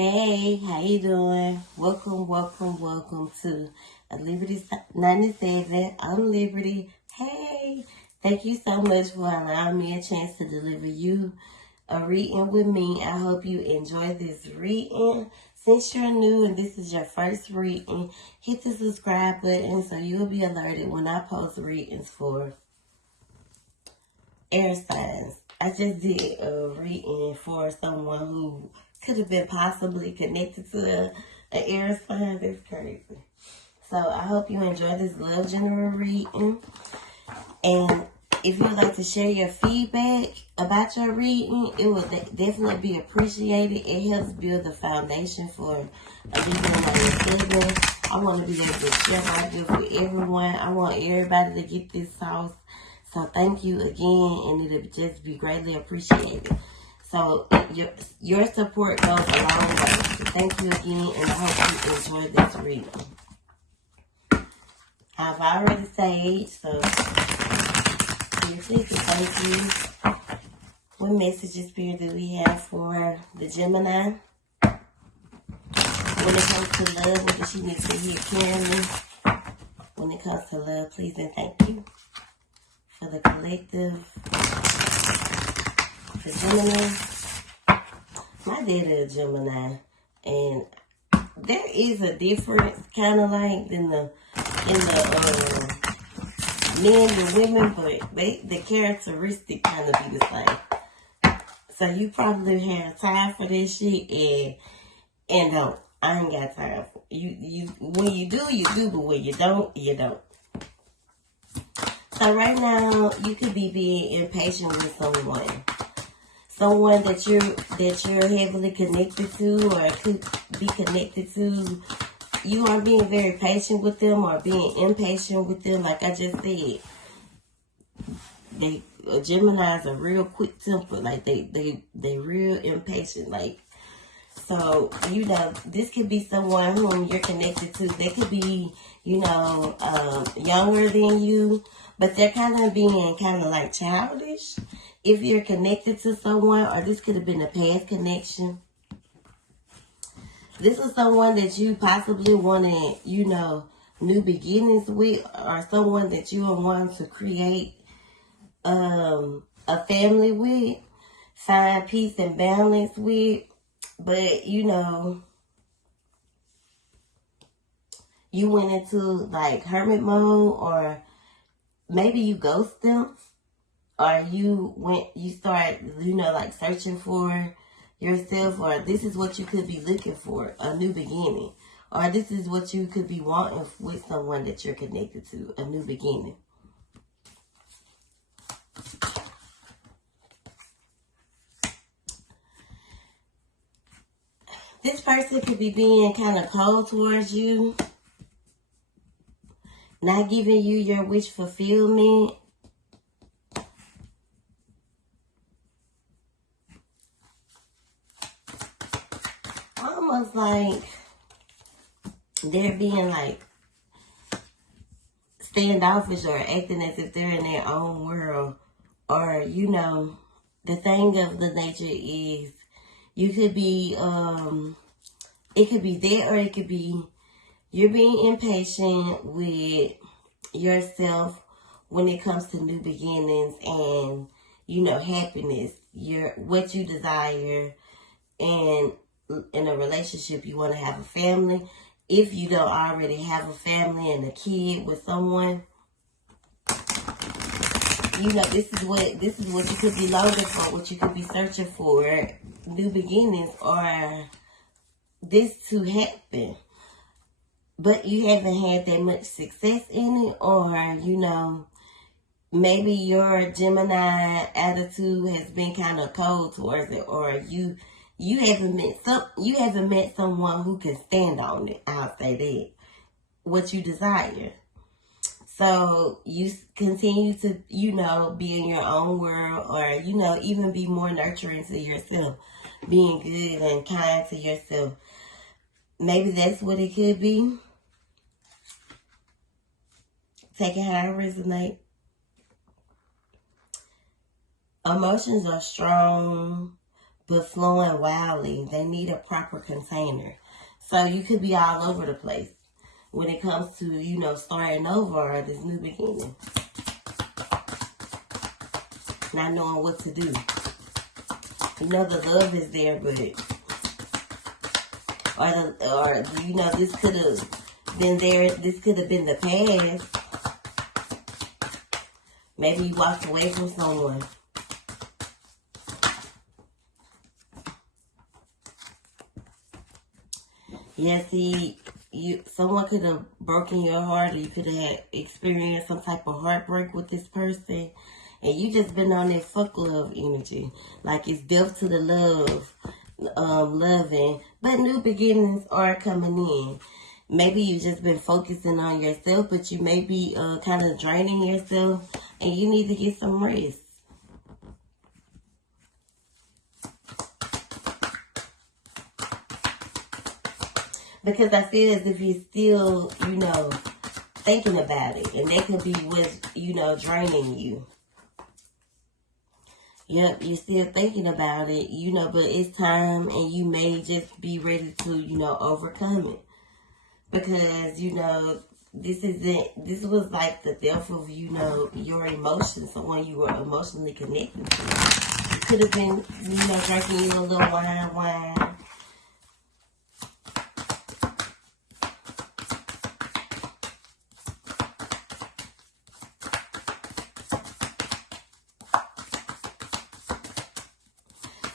Hey, how you doing? Welcome to Liberty 97. I'm Liberty. Hey, thank you so much for allowing me a chance to deliver you a reading with me. I hope you enjoy this reading. Since you're new and this is your first reading, hit the subscribe button so you'll be alerted when I post readings for air signs. I just did a reading for someone who could have been possibly connected to an air sign. That's crazy. So I hope you enjoy this love general reading. And if you'd like to share your feedback about your reading, it would definitely be appreciated. It helps build the foundation for a reading like your I want to be able to share my gift with everyone. I want everybody to get this sauce. So thank you again, and it'll just be greatly appreciated. So your support goes a long way. So thank you again, and I hope you enjoy this reading. I've already said, so seriously, thank you. What messages, Spirit, do we have for the Gemini? When it comes to love, what does she need to hear clearly? When it comes to love, please and thank you. For the collective, for Gemini. My dad is a Gemini, and there is a difference, kind of like in the men and women, but the characteristic kind of be the same. So you probably have time for this shit, and don't. I ain't got time for you. When you do, you do, but when you don't, you don't. So right now, you could be being impatient with someone that you're heavily connected to, or could be connected to. You are being very patient with them, or being impatient with them. Like I just said, Geminis are real quick tempered. Like they real impatient. Like, so this could be someone whom you're connected to. They could be younger than you. But they're kind of being like childish if you're connected to someone, or this could have been a past connection. This is someone that you possibly wanted, new beginnings with, or someone that you are wanting to create a family with, find peace and balance with. But, you went into like hermit mode, or maybe you ghost them, or you start, like searching for yourself, or this is what you could be looking for, a new beginning, or this is what you could be wanting with someone that you're connected to, a new beginning. This person could be being kind of cold towards you, not giving you your wish fulfillment. Almost like they're being like standoffish, or acting as if they're in their own world. Or, the thing of the nature is, you could be, it could be that, or it could be you're being impatient with yourself when it comes to new beginnings and, happiness, what you desire. And in a relationship, you want to have a family. If you don't already have a family and a kid with someone, this is what you could be longing for, what you could be searching for, new beginnings, or this to happen. But you haven't had that much success in it, or, maybe your Gemini attitude has been kind of cold towards it, or you haven't met someone who can stand on it. I'll say that. What you desire. So you continue to, be in your own world, or, even be more nurturing to yourself, being good and kind to yourself. Maybe that's what it could be. Take it how it resonates. Emotions are strong, but flowing wildly. They need a proper container. So you could be all over the place when it comes to, you know, starting over or this new beginning. Not knowing what to do. You know the love is there, but or you know, this could have been there. This could have been the past. Maybe you walked away from someone. Yeah, see, someone could have broken your heart, or you could have experienced some type of heartbreak with this person, and you just been on that fuck love energy, like it's death to the love, loving, but new beginnings are coming in. Maybe you just been focusing on yourself, but you may be kind of draining yourself, and you need to get some rest. Because I feel as if you're still, you know, thinking about it. And that could be what's, you know, draining you. Yep, you're still thinking about it, you know, but it's time and you may just be ready to, you know, overcome it. Because, you know, this was like the death of, you know, your emotions, someone you were emotionally connected to. It could have been, you know, drinking you a little wine.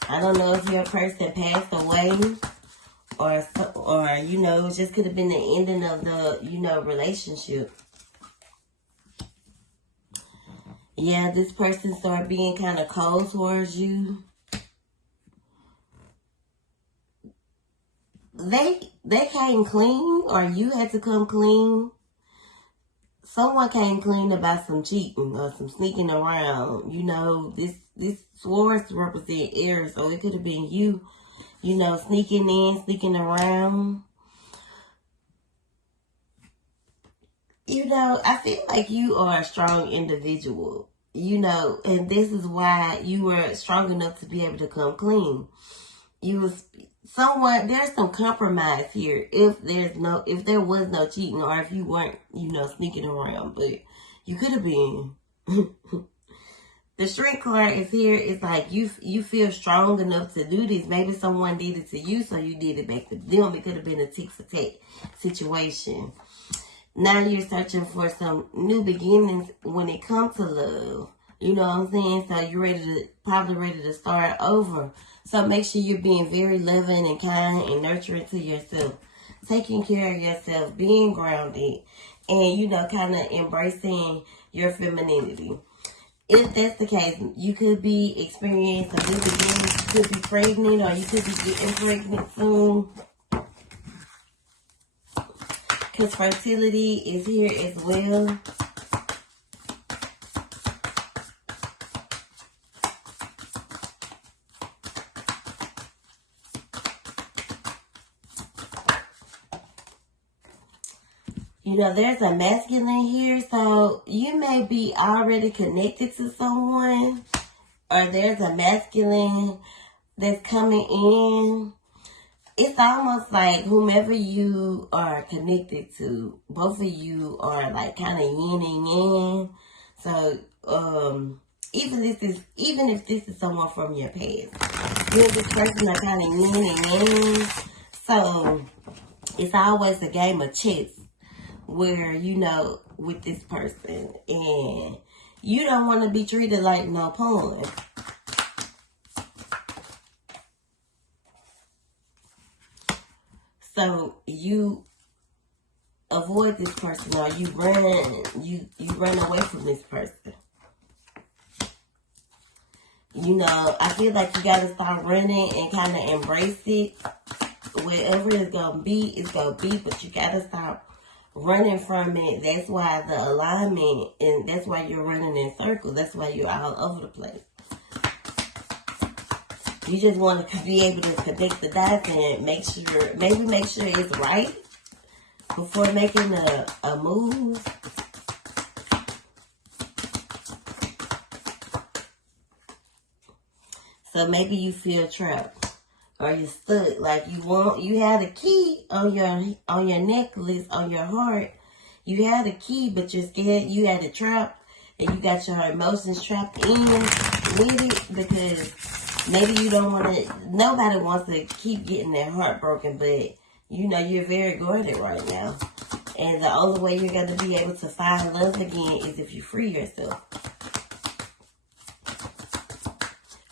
I don't know if your person passed away or you know, it just could have been the ending of the, you know, relationship. Yeah, this person started being kind of cold towards you. They came clean, or you had to come clean. Someone came clean about some cheating or some sneaking around. You know, this swords represent air, so it could have been you, you know, sneaking in, sneaking around. You know, I feel like you are a strong individual, you know, and this is why you were strong enough to be able to come clean. You was there's some compromise here if there was no cheating, or if you weren't, you know, sneaking around, but you could have been. The Strength card is here. It's like you feel strong enough to do this. Maybe someone did it to you, so you did it back to them. It could have been a tick-for-tack situation. Now you're searching for some new beginnings when it comes to love. You know what I'm saying? So you're probably ready to start over. So make sure you're being very loving and kind and nurturing to yourself. Taking care of yourself, being grounded, and, you know, kind of embracing your femininity. If that's the case, you could be experiencing a new beginning. You could be pregnant, or you could be getting pregnant soon. Because fertility is here as well. You know, there's a masculine here, so you may be already connected to someone, or there's a masculine that's coming in. It's almost like whomever you are connected to, both of you are like kind of yin and yang. So, even if this is someone from your past, you and this person are kind of yin and yang. So, it's always a game of chess where, you know, with this person, and you don't want to be treated like no pawn. So you avoid this person, or you run away from this person. You know, I feel like you gotta start running and kind of embrace it. Wherever it's gonna be, it's gonna be, but you gotta stop running from it. That's why the alignment, and that's why you're running in circles. That's why you're all over the place. You just want to be able to connect the dots and make sure it's right before making a move. So maybe you feel trapped or you're stuck. Like you had a key on your necklace, on your heart. You had a key, but you're scared. You had it trapped, and you got your emotions trapped in with it because maybe you don't want to. Nobody wants to keep getting their heart broken, but you're very guarded right now. And the only way you're going to be able to find love again is if you free yourself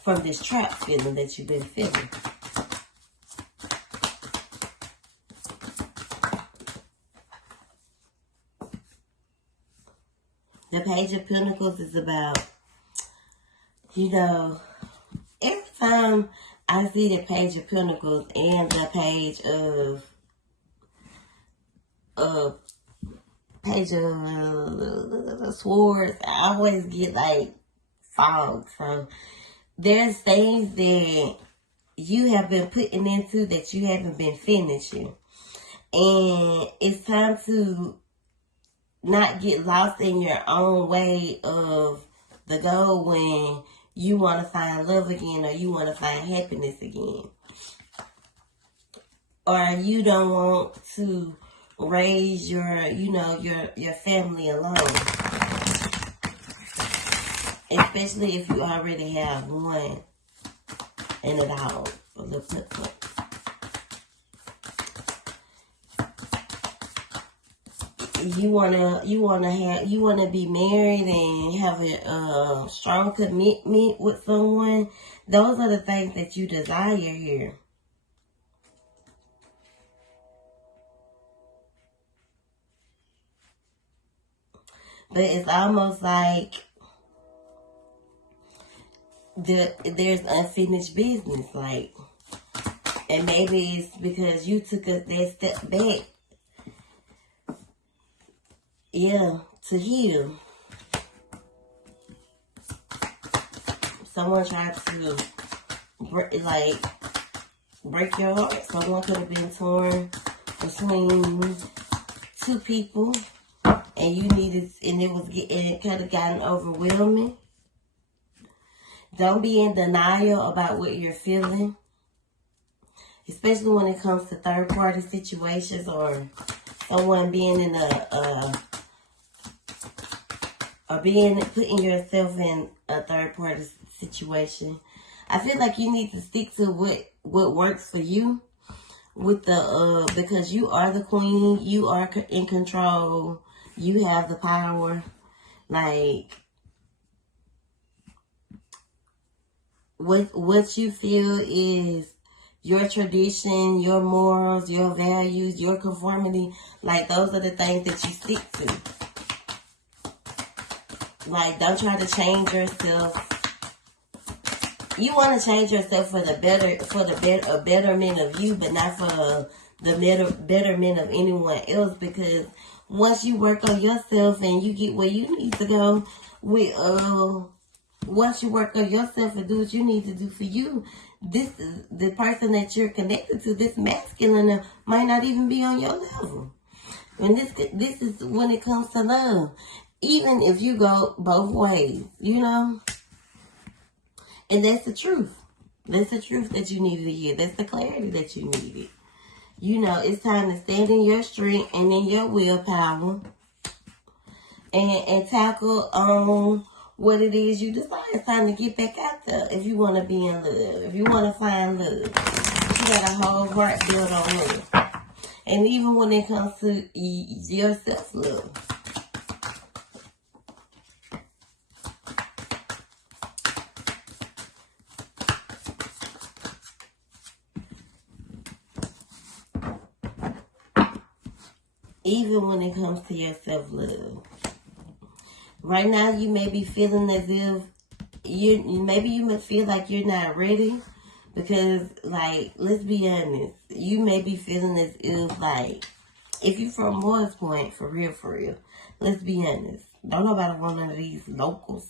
from this trap feeling that you've been feeling. The Page of Pentacles is about, every time I see the Page of Pentacles and the Page of Swords, I always get like fog. So there's things that you have been putting into that you haven't been finishing. And it's time to not get lost in your own way of the goal when you want to find love again or you want to find happiness again. Or you don't want to raise your family alone. Especially if you already have one and it all a little put. You wanna be married and have a strong commitment with someone. Those are the things that you desire here. But it's almost like there's unfinished business, like, and maybe it's because you took that step back. Yeah, to heal. Someone tried to break your heart. Someone could have been torn between two people, and it could have gotten overwhelming. Don't be in denial about what you're feeling, especially when it comes to third-party situations or someone being in putting yourself in a third-party situation. I feel like you need to stick to what works for you with because you are the queen, you are in control, you have the power. Like, what you feel is your tradition, your morals, your values, your conformity. Like, those are the things that you stick to. Like, don't try to change yourself. You want to change yourself for the betterment of you, but not for the betterment of anyone else. Because once you work on yourself and you get where you need to go with once you work on yourself and do what you need to do for you, this is the person that you're connected to. This masculine might not even be on your level. And this is when it comes to love. Even if you go both ways, And that's the truth. That's the truth that you needed to hear. That's the clarity that you needed. It's time to stand in your strength and in your willpower and tackle on what it is you desire. It's time to get back out there if you want to be in love. If you want to find love. You got a whole heart built on love. And even when it comes to your self-love. Even when it comes to your self-love. Right now, you may be feeling as if you may feel like you're not ready. Because, like, let's be honest. You may be feeling as if, like, if you're from Morris Point, for real, let's be honest. Don't nobody want none of these locals.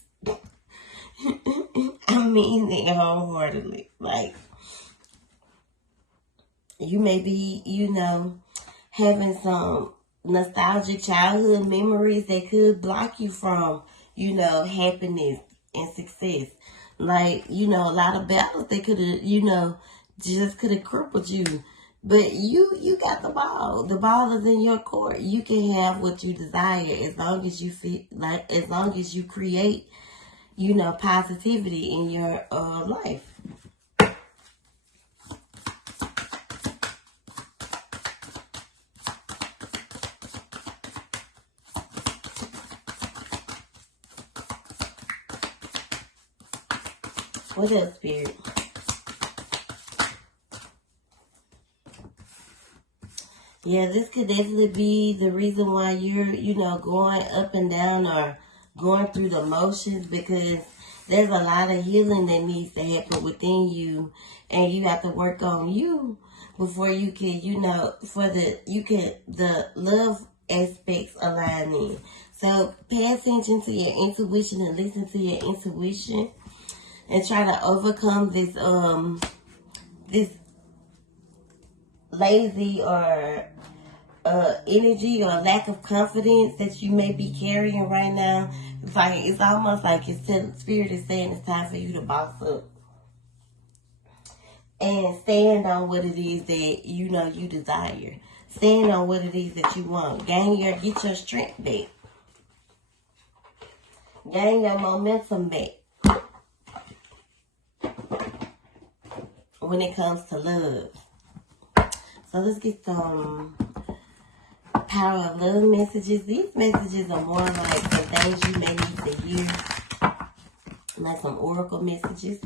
I mean it wholeheartedly. Like, you may be, having some nostalgic childhood memories that could block you from, happiness and success. Like, you know, a lot of battles they could have, you know, just could have crippled you. But you got the ball. The ball is in your court. You can have what you desire as long as you feel like, as long as you create, you know, positivity in your life. What else, Spirit? Yeah, this could definitely be the reason why you're, you know, going up and down or going through the motions, because there's a lot of healing that needs to happen within you, and you have to work on you before you can, you know, the love aspects align in. So pay attention to your intuition and listen to your intuition and try to overcome this lazy or energy or lack of confidence that you may be carrying right now. It's almost like Spirit is saying it's time for you to boss up and stand on what it is that you know you desire. Stand on what it is that you want. Get your strength back. Gain your momentum back when it comes to love. So let's get some power of love messages. These messages are more like the things you may need to hear, like some oracle messages.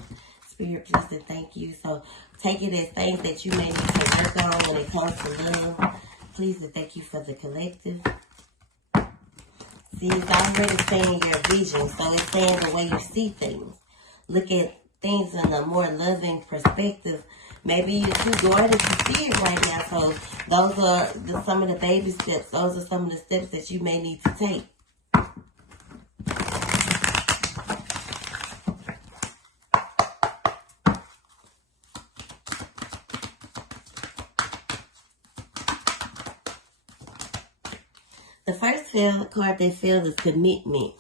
Spirit, please and thank you. So take it as things that you may need to work on when it comes to love. Please and thank you for the collective. See, it's already saying your vision, so it's saying the way you see things. Look at things in a more loving perspective. Maybe you're too gorgeous to see it right now, so those are some of the baby steps. Those are some of the steps that you may need to take. The first card they feel is commitment.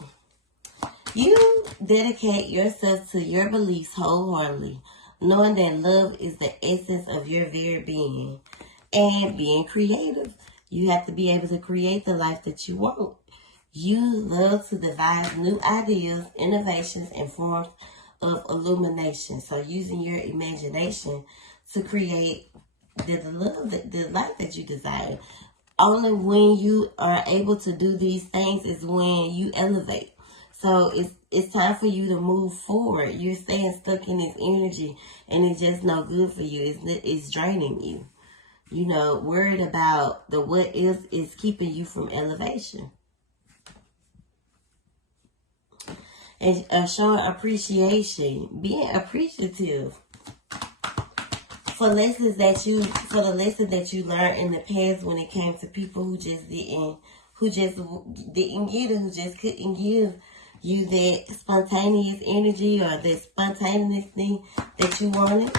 You dedicate yourself to your beliefs wholeheartedly, knowing that love is the essence of your very being. And being creative, you have to be able to create the life that you want. You love to devise new ideas, innovations, and forms of illumination. So using your imagination to create the life that you desire. Only when you are able to do these things is when you elevate. So it's time for you to move forward. You're staying stuck in this energy, and it's just no good for you. It's draining you. You know, worried about the what is keeping you from elevation. And showing appreciation, being appreciative for the lessons that you learned in the past when it came to people who just didn't get it, who just couldn't give you that spontaneous energy or that spontaneous thing that you wanted.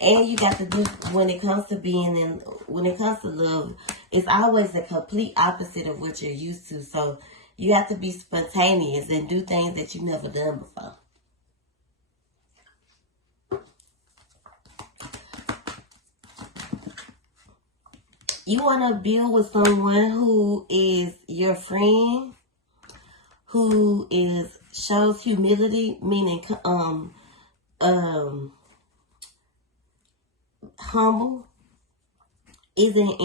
And you got to do, when it comes to love, it's always the complete opposite of what you're used to. So you have to be spontaneous and do things that you've never done before. You want to build with someone who is your friend, who shows humility, meaning humble, isn't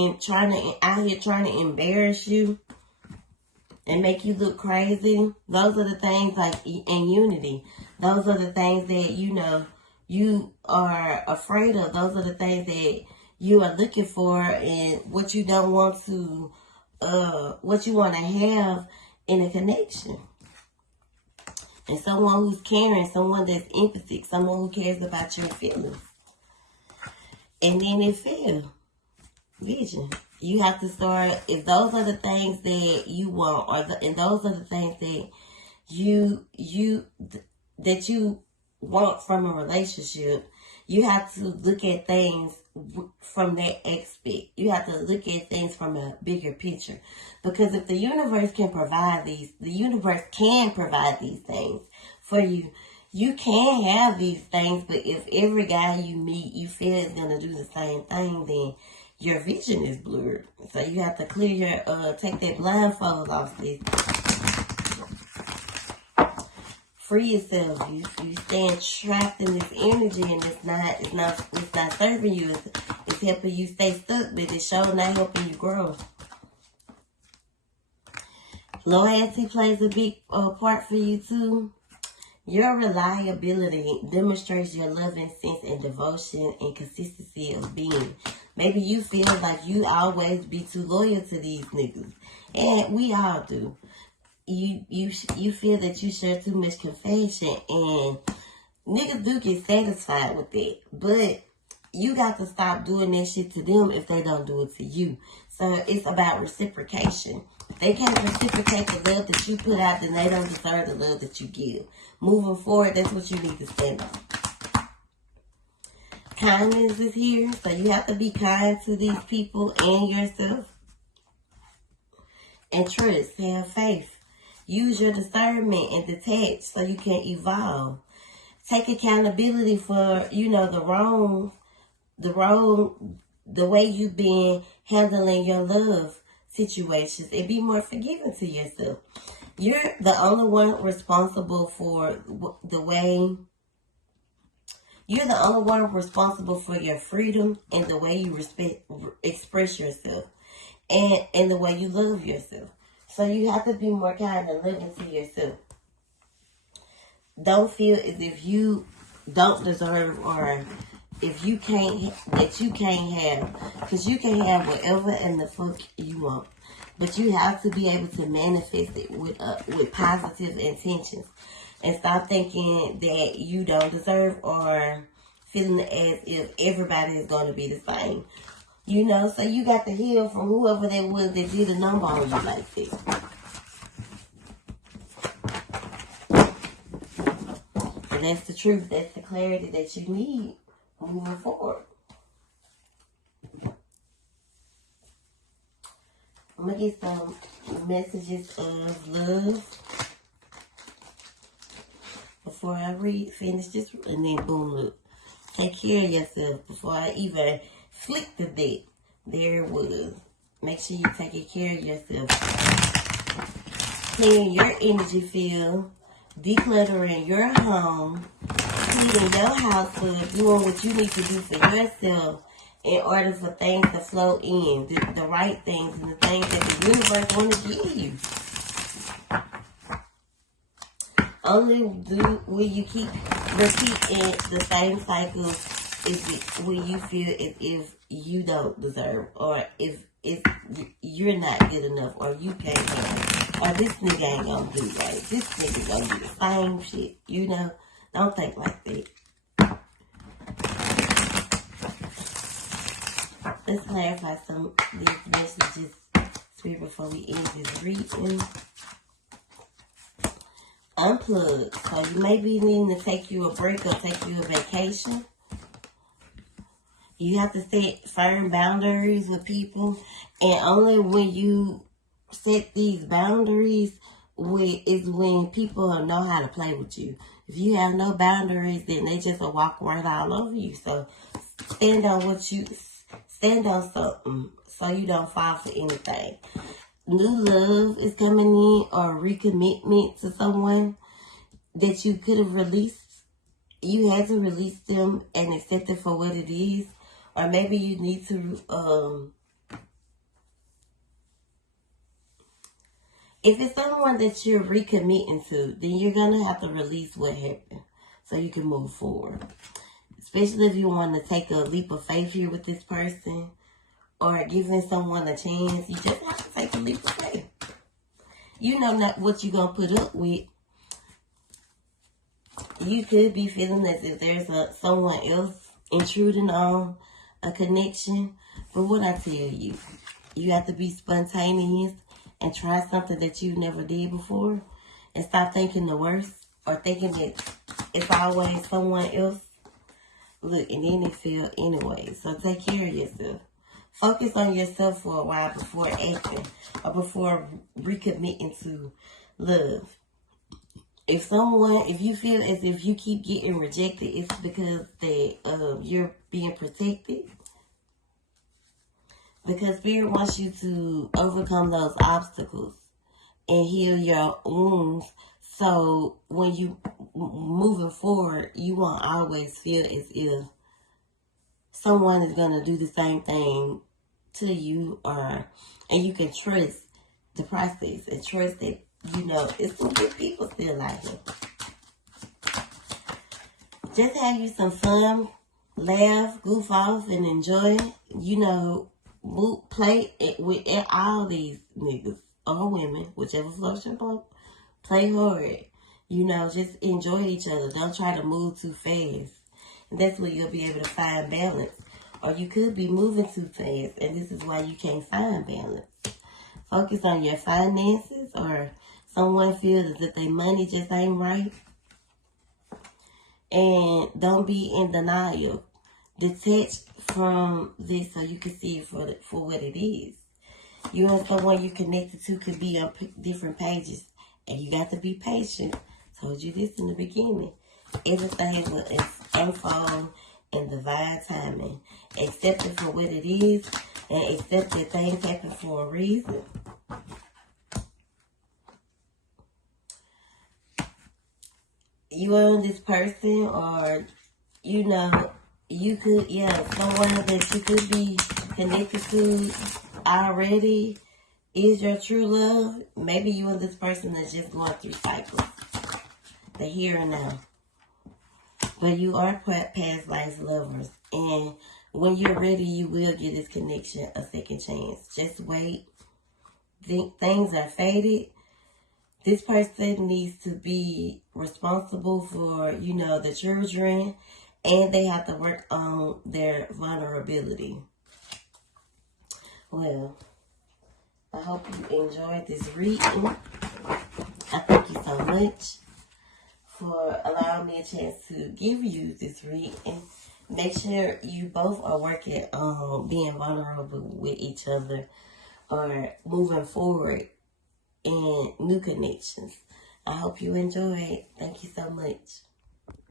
out here trying to embarrass you and make you look crazy. Those are the things in unity. Those are the things that you are afraid of. Those are the things that you are looking for, and what you don't want to, what you want to have in a connection. And someone who's caring, someone that's empathic, someone who cares about your feelings. And then it fails. Vision. You have to start, if those are the things that you want, and those are the things that you want from a relationship, you have to look at things from that aspect. You have to look at things from a bigger picture. Because if the universe can provide these things for you, You can have these things, but if every guy you meet you feel is gonna do the same thing, then your vision is blurred. So you have to clear your take that blindfold off, this. Free yourself. You stand trapped in this energy, and it's not serving you. It's helping you stay stuck, but it's sure not helping you grow. Loyalty plays a big part for you too. Your reliability demonstrates your loving sense and devotion and consistency of being. Maybe you feel like you always be too loyal to these niggas, and we all do. You feel that you share too much confession, and niggas do get satisfied with that. But you got to stop doing that shit to them if they don't do it to you. So it's about reciprocation. If they can't reciprocate the love that you put out, then they don't deserve the love that you give. Moving forward, that's what you need to stand on. Kindness is here, so you have to be kind to these people and yourself. And trust, have faith. Use your discernment and detach so you can evolve. Take accountability for, the way you've been handling your love situations, and be more forgiving to yourself. You're the only one responsible for you're the only one responsible for your freedom and the way you express yourself, and the way you love yourself. So you have to be more kind and loving to yourself. Don't feel as if you don't deserve, or if you can't have, because you can have whatever in the fuck you want, but you have to be able to manifest it with positive intentions, and stop thinking that you don't deserve, or feeling as if everybody is going to be the same. So you got to heal from whoever that was that did a number on you like this. And that's the truth. That's the clarity that you need moving forward. I'm going to get some messages of love before I finish this, and then boom, look. Take care of yourself before I even flick the deck. There it was. Make sure you're taking care of yourself. Clearing your energy field, decluttering your home, cleaning your house up, doing what you need to do for yourself in order for things to flow in, the right things and the things that the universe want to give you. Only will you keep repeating the same cycle when you feel as if you don't deserve, or if you're not good enough, or you can't handle, or this nigga ain't gonna do right, this nigga gonna do the same shit, Don't think like that. Let's clarify some of these messages before we end this reading. Unplug. So you may be needing to take you a break or take you a vacation. You have to set firm boundaries with people. And only when you set these boundaries is when people know how to play with you. If you have no boundaries, then they just will walk right all over you. So stand on something so you don't fall for anything. New love is coming in, or recommitment to someone that you could have released. You had to release them and accept it for what it is. Or maybe you need to, if it's someone that you're recommitting to, then you're going to have to release what happened so you can move forward. Especially if you want to take a leap of faith here with this person, or giving someone a chance, you just have to take a leap of faith. You know not what you're going to put up with. You could be feeling as if there's someone else intruding on a connection. But what I tell you, you have to be spontaneous and try something that you never did before, and stop thinking the worst, or thinking that it's always someone else. Look, and then it failed anyway. So take care of yourself. Focus on yourself for a while before acting, or before recommitting to love. if you feel as if you keep getting rejected, it's because you're being protected. Because Spirit wants you to overcome those obstacles and heal your wounds. So when you moving forward, you won't always feel as if someone is going to do the same thing to you, and you can trust the process and trust that, it's some good people still out here. Just have you some fun, laugh, goof off, and enjoy. Play it with all these niggas or women, whichever floats your boat. Play hard. Just enjoy each other. Don't try to move too fast. And that's where you'll be able to find balance. Or you could be moving too fast, and this is why you can't find balance. Focus on your finances, or someone feels as if their money just ain't right. And don't be in denial. Detach from this so you can see it for what it is. You and someone you connected to could be on different pages, and you got to be patient. Told you this in the beginning. Everything will unfold in divine timing. Accept it for what it is, and accept that things happen for a reason. You and this person, or you could, someone that you could be connected to already is your true love. Maybe you and this person is just going through cycles, the here and now. But you are past life lovers. And when you're ready, you will give this connection a second chance. Just wait. Things are faded. This person needs to be responsible for, the children. And they have to work on their vulnerability. Well, I hope you enjoyed this reading. I thank you so much for allowing me a chance to give you this reading. Make sure you both are working on being vulnerable with each other or moving forward in new connections. I hope you enjoyed. Thank you so much.